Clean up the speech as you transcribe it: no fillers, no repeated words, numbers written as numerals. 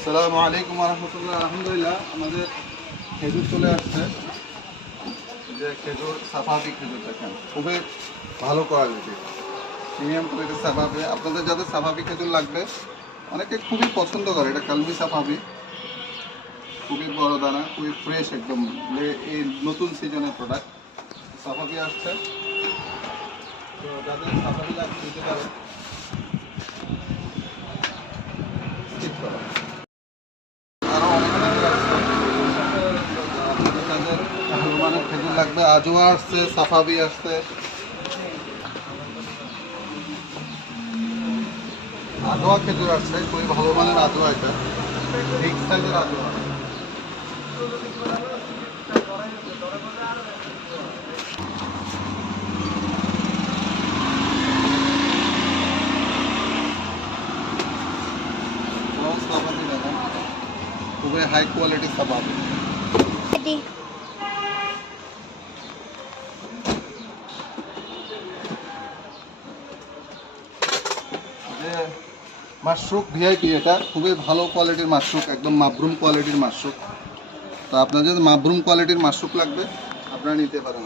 আসসালামু আলাইকুম রহমতুল্লাহ। আলহামদুলিল্লাহ আমাদের খেজুর চলে আসছে। যে খেজুর সাফাবি খেজুর দেখেন, খুবই ভালো কোয়ালিটি, প্রিমিয়াম কোয়ালিটির সাফাবি। আপনাদের যাদের সাফাবি খেজুর লাগবে, অনেকে খুবই পছন্দ করে, এটা কালবি সাফাবি, খুবই বড় দানা, খুবই ফ্রেশ একদম। এই নতুন সিজনের প্রোডাক্ট সাফাবি আসছে, তো যাদের সাফাবি লাগবে দিতে পারে। আরও অনেক খেজুর আসছে, আপনাদের যাদের ভালো মানের খেজুর লাগবে, আজওয়া আসছে, সাফাবি আসছে। আদোয়া খেজুর আসছে, খুবই ভালো মানের আদোয়া, এটা বিগ সাইজের আদোয়া। সাফাবি দেখেন, খুবই হাই কোয়ালিটি সাফাবি। মাশরুক ভিআইপি, এটা খুবই ভালো কোয়ালিটির মাশরুক, একদম মাবরুম কোয়ালিটির মাশরুক। তো আপনার যদি মাবরুম কোয়ালিটির মাশরুক লাগবে আপনারা নিতে পারেন।